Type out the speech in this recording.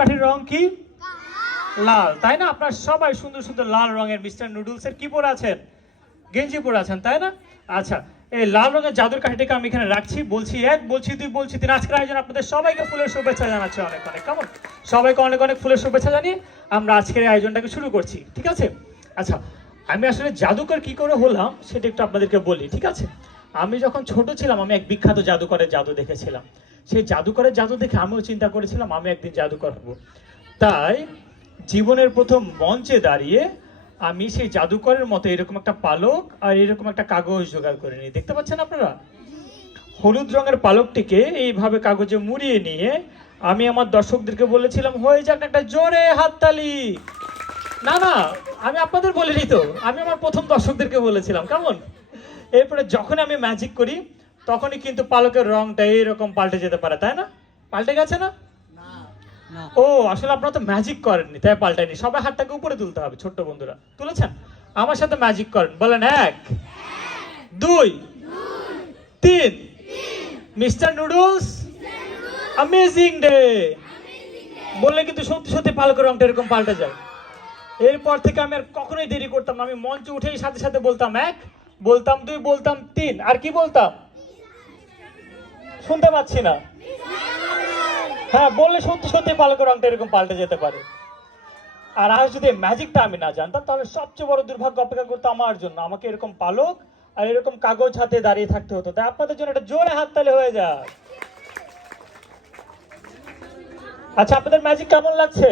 কাঠির রং কি? লাল। তাই না? আপনার সবাই সুন্দর সুন্দর লাল রঙের মিস্টার নুডলস এর কি পরে আছেন? গেঞ্জি পরে আছেন, তাই না? আচ্ছা এই লাল রঙের জাদুর কাঠিটাকে আমি এখানে রাখছি, বলছি এক, বলছি দুই, বলছি তিন। আজকের আয়োজন আপনাদের সবাইকে ফুলের শুভেচ্ছা জানাচ্ছি অনেক অনেক। কেমন? সবাইকে অনেক অনেক ফুলের শুভেচ্ছা জানিয়ে আমরা আজকের আয়োজনটাকে শুরু করছি, ঠিক আছে? আচ্ছা আমি আসলে জাদুকর কি করে হলাম সেটা একটু আপনাদেরকে বলি, ঠিক আছে? আমি যখন ছোট ছিলাম, আমি এক বিখ্যাত জাদুকরের জাদু দেখেছিলাম। সেই জাদুকরের জাদু দেখে আমিও চিন্তা করেছিলাম, আমি একদিন জাদুকর হব। তাই জীবনের প্রথম মঞ্চে দাঁড়িয়ে আমি সেই জাদুকরের মতো এরকম একটা পালক আর এরকম একটা কাগজ জোগাড় করে নিই। দেখতে পাচ্ছেন আপনারা? হলুদ রঙের পালকটিকে এইভাবে কাগজে মুড়িয়ে নিয়ে আমি আমার দর্শকদেরকে বলেছিলাম, হয়ে যাক একটা জোরে হাততালি। না না, আমি আপনাদের বলিনি তো, আমি আমার প্রথম দর্শকদেরকে বলেছিলাম, কেমন? এরপরে যখন আমি ম্যাজিক করি তখনই কিন্তু পালকের রংটা এইরকম পাল্টে যেতে পারে তাই না? পাল্টে গেছে না? ও আসলে আপনারা তো ম্যাজিক করেননি তাই পাল্টায়নি। সবাই হাতটাকে উপরে তুলতে হবে ছোট্ট বন্ধুরা। তুলেছেন? আমার সাথে ম্যাজিক করেন। বলেন এক দুই তিন। মিস্টার নুডলস অ্যামেজিং ডে বললে কিন্তু সত্যি সত্যি পালকের রংটা এরকম পাল্টে যায়। এরপর থেকে আমি আর কখনোই দেরি করতাম না। আমি মঞ্চে উঠেই সাথে সাথে বলতাম এক বলতাম দুই বলতাম তিন। আর কি বলতাম? শুনতে পাচ্ছি না। হ্যাঁ বললে সত্যি সত্যি পালকের রংটা এরকম পাল্টে যেতে পারে। আর আজ যদি ম্যাজিকটা আমি না জানতাম, তাহলে সবচেয়ে বড় দুর্ভাগ্য অপেক্ষা করতো আমার জন্য। আমাকে এরকম পালক আর এরকম কাগজ হাতে দাঁড়িয়ে থাকতে হতো। তাই আপনাদের জন্য একটা জোরে হাততালি হয়ে যায় আচ্ছা আপনাদের ম্যাজিক কেমন লাগছে?